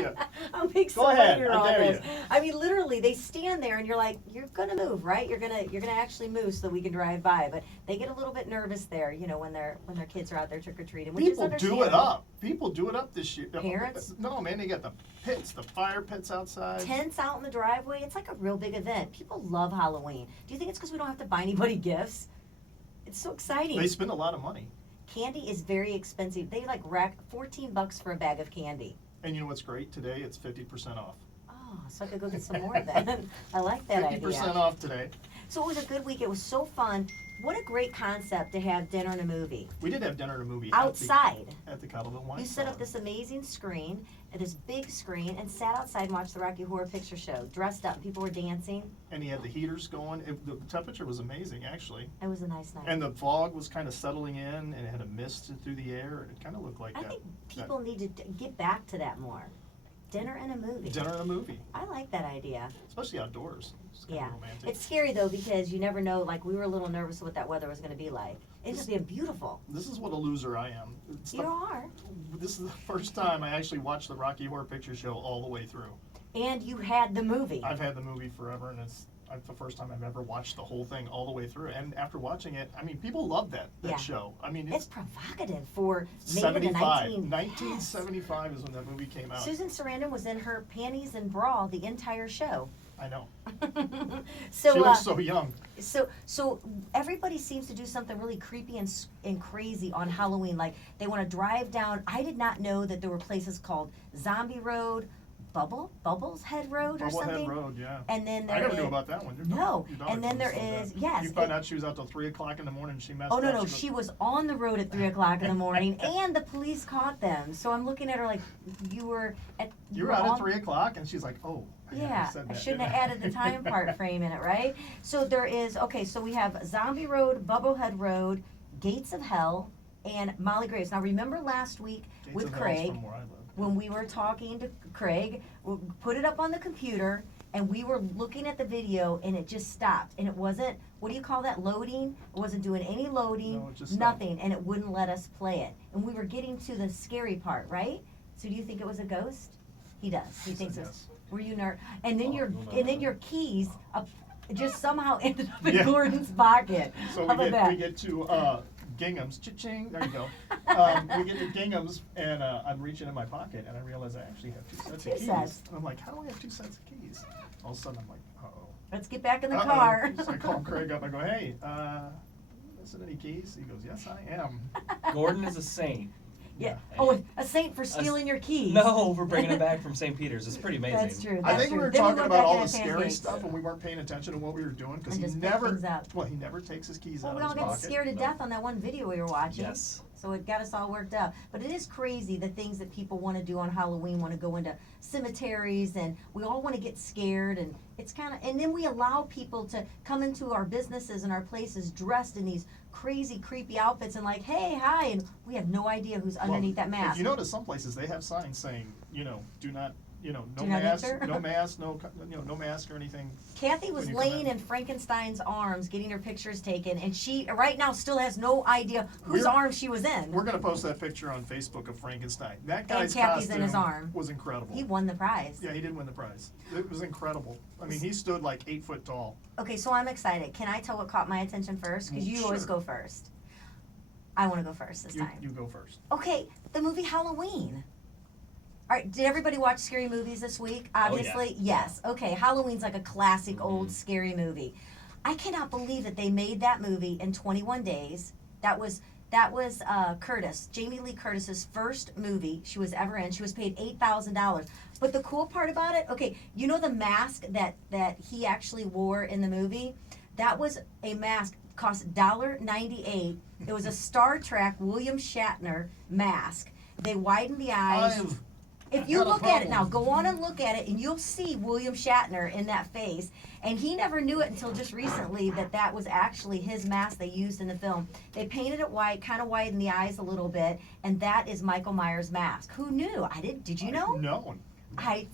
Yeah. I'll make Go some ahead, later I on dare this. you. I mean, literally, they stand there and you're like, you're gonna move, right? You're gonna actually move so that we can drive by. But they get a little bit nervous there, you know, when their kids are out there trick or treating, which is People do understandable. it up. People do it up this year. Parents? No, man, they got the pits, the fire pits outside. Tents out in the driveway. It's like a real big event. People love Halloween. Do you think it's because we don't have to buy anybody gifts? It's so exciting. They spend a lot of money. Candy is very expensive. They like rack $14 for a bag of candy. And you know what's great? Today it's 50% off. Oh, so I could go get some more then. I like that 50% idea. off today. So it was a good week. It was so fun. What a great concept to have dinner and a movie. We did have dinner and a movie Outside. at the Cottleville Wine You set up Cellar. this amazing screen, this big screen, and sat outside and watched the Rocky Horror Picture Show. Dressed up. People were dancing. And he had the heaters going. The temperature was amazing, actually. It was a nice night. And the fog was kind of settling in, and it had a mist through the air. It kind of looked like I that. think people need to get back to that more. Dinner and a movie. Dinner and a movie, I like that idea. especially outdoors. It's kind Yeah. of romantic. It's scary though because you never know, like we were a little nervous what that weather was going to be like. It's just being beautiful. This is what a loser I am. You are. This is the first time I actually watched the Rocky Horror Picture Show all the way through. And you had the movie. I've had the movie forever, and it's the first time I've ever watched the whole thing all the way through. And after watching it, I mean, people love that Yeah. show. I mean, It's provocative for maybe 75. the 1975 is when that movie came out. Susan Sarandon was in her panties and bra the entire show. I know. So, She looks so young. So everybody seems to do something really creepy and crazy on Halloween. Like they want to drive down. I did not know that there were places called Zombie Road, Bubbles Head Road or Bubblehead something. Road, yeah. And then I there never knew is- about that one. No, Your daughter and then there told us is that. yes. You found out she was out till 3 o'clock in the morning. She messed Oh up. no, goes, she was on the road at 3 o'clock in the morning, and the police caught them. So I'm looking at her like you were at. You were out on- at 3 o'clock, and she's like, "Oh, Yeah, said I that, shouldn't didn't have added the time part frame in it, right? So there is, okay, so we have Zombie Road, Bubblehead Road, Gates of Hell, and Molly Graves. Now remember last week Gates with of Hell's Craig, from where I live. when we were talking to Craig, we put it up on the computer, and we were looking at the video, and it just stopped. And it wasn't, what do you call that, loading? It wasn't doing any loading, No, it just stopped. nothing, and it wouldn't let us play it. And we were getting to the scary part, right? So do you think it was a ghost? He does. He thinks said it's. yes. Were you and then Oh, your keys just somehow ended up in Yeah. Gordon's pocket. So How about that? we get to Gingham's, cha-ching, there you go. We get to Gingham's, and I'm reaching in my pocket, and I realize I actually have 2 sets Two of keys. sets. And I'm like, how do I have 2 sets of keys? All of a sudden, I'm like, uh-oh. Let's get back in the Uh-oh. car. So I call Craig up, I go, hey, missing any keys? He goes, yes, I am. Gordon is a saint. Yeah. Oh, a saint for stealing your keys. No, for bringing it back from St. Peter's. It's pretty amazing. That's true. I That's think we true. were Then talking went about back all and the had scary pancakes. stuff, and we weren't paying attention to what we were doing because And he just picked never, things up. well, he never takes his keys Well, out we of all his got pocket. scared to No. death on that one video we were watching. Yes. So it got us all worked up. But it is crazy the things that people want to do on Halloween, want to go into cemeteries, and we all want to get scared, and it's kind of, and then we allow people to come into our businesses and our places dressed in these crazy, creepy outfits and like, hey, hi, and we have no idea who's underneath that mask. If you notice, some places they have signs saying, do not, no Do not mask, enter. no mask, no mask or anything. Kathy was when you come laying in. in Frankenstein's arms getting her pictures taken, and she right now still has no idea whose We're- arms she was in. We're gonna post that picture on Facebook of Frankenstein. That And guy's Kathy's costume in his arm. was incredible. He won the prize. Yeah, he did win the prize. It was incredible. I mean, he stood like 8 foot tall. Okay, so I'm excited. Can I tell what caught my attention first? Because you always Sure. go first. I want to go first this time. You go first. Okay, the movie Halloween. All right, did everybody watch scary movies this week? Obviously, yes. Okay, Halloween's like a classic old scary movie. I cannot believe that they made that movie in 21 days. That was Jamie Lee Curtis's first movie she was ever in. She was paid $8,000. But the cool part about it, okay, you know the mask that he actually wore in the movie? That was a mask, cost $1.98. It was a Star Trek William Shatner mask. They widened the eyes. If you got a look at it now, problem. go on and look at it, and you'll see William Shatner in that face. And he never knew it until just recently that was actually his mask they used in the film. They painted it white, kind of widened the eyes a little bit, and that is Michael Myers' mask. Who knew? Did you know? No. I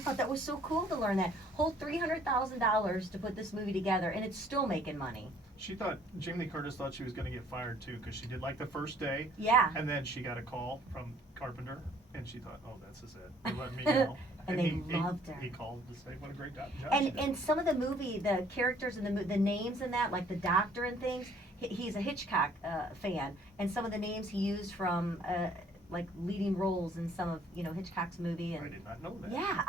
thought that was so cool to learn that. Whole $300,000 to put this movie together, and it's still making money. Jamie Lee Curtis thought she was going to get fired too because she did like the first day, Yeah. and then she got a call from Carpenter, And she thought, oh, this is it. They let me go. And they loved her. He called to say what a great job she And did. some of the movie, the characters in the names in that, like the doctor and things, he's a Hitchcock fan, and some of the names he used from like leading roles in some of Hitchcock's movie. And I did not know that. yeah,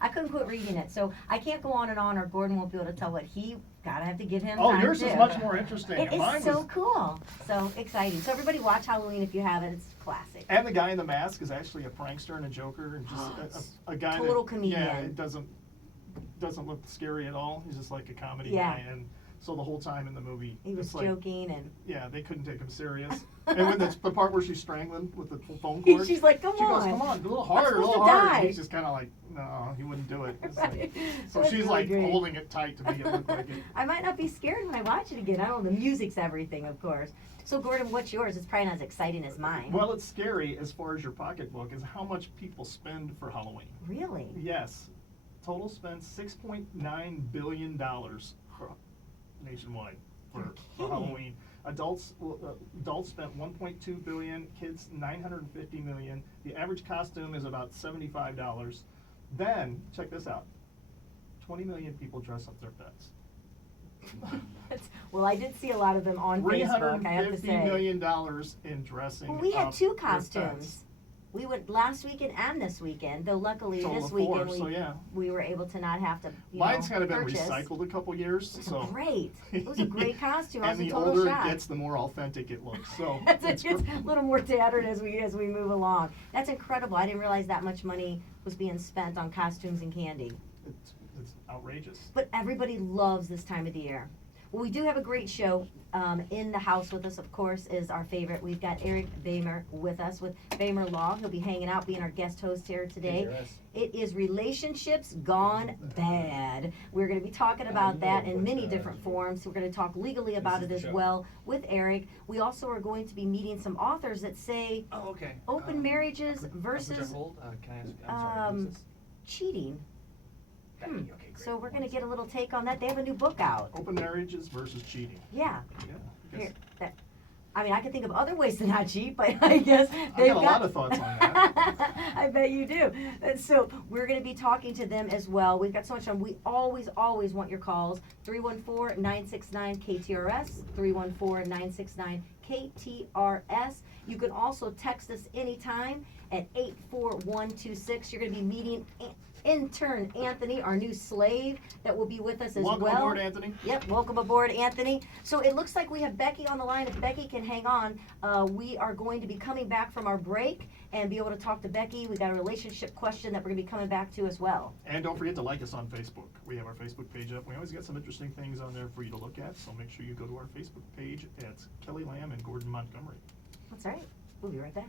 I couldn't quit reading it, so I can't go on and on, or Gordon won't be able to tell what he. God, I have to give him Oh, time yours too. is much more interesting. It Mine is so was, cool, so exciting. So everybody watch Halloween if you haven't. It's classic. and the guy in the mask is actually a prankster and a joker, and just a guy Total that, comedian. Yeah, it doesn't look scary at all. He's just like a comedy Yeah. guy, and so the whole time in the movie, He was it's like, joking and. yeah, they couldn't take him serious. And when the part where she's strangling with the phone cord, She's like, come she goes, on. come on, a little I'm harder, a supposed little to harder. die. And he's just kind of like, no, he wouldn't do it. It's like- Right. so That's she's really like great. holding it tight to make it look like it. I might not be scared when I watch it again. I don't know. The music's everything, of course. So, Gordon, what's yours? It's probably not as exciting as mine. Well, it's scary as far as your pocketbook is how much people spend for Halloween. Really? Yes, total spend $6.9 billion for nationwide for kidding. Halloween. Adults spent 1.2 billion, kids 950 million. The average costume is about $75. Then check this out: 20 million people dress up their pets. Well, I did see a lot of them on Facebook, I have to $350 say. million in dressing. Well, we had up two their costumes. pets. We went last weekend and this weekend, though luckily Total this of four, weekend so yeah. we were able to not have to, Mine's kind of been purchase. recycled a couple years, so. Great. It was a great costume. I And was a the total older shock. it gets, the more authentic it looks. So It it's gets a little more tattered as we move along. That's incredible. I didn't realize that much money was being spent on costumes and candy. it's outrageous. But everybody loves this time of the year. Well, we do have a great show. In the house with us, of course, is our favorite. We've got Eric Boehmer with us with Boehmer Law. He'll be hanging out, being our guest host here today. It is Relationships Gone Bad. We're going to be talking about that in many different forms. We're going to talk legally about it as well with Eric. We also are going to be meeting some authors that say Oh, okay. open marriages I'll put you on versus hold. Can I ask? I'm sorry. Who's this? cheating. Becky, okay, great. So we're going to get a little take on that. They have a new book out. Open marriages versus cheating. Yeah. Yeah. I Here, guess- I mean, I can think of other ways to not cheat, but I guess I've they've got a lot of thoughts on that. I bet you do. And so we're going to be talking to them as well. We've got so much on. We always want your calls. 314-969-KTRS, 314-969-KTRS. You can also text us anytime at 84126. You're going to be meeting intern Anthony, our new slave, that will be with us as Welcome well. aboard, Anthony. Yep, welcome aboard, Anthony. So it looks like we have Becky on the line. If Becky can hang on, we are going to be coming back from our break and be able to talk to Becky. We got a relationship question that we're going to be coming back to as well. And don't forget to like us on Facebook. We have our Facebook page up. We always got some interesting things on there for you to look at, so make sure you go to our Facebook page. It's Kelley Lamm and Gordon Montgomery. That's all right. We'll be right back.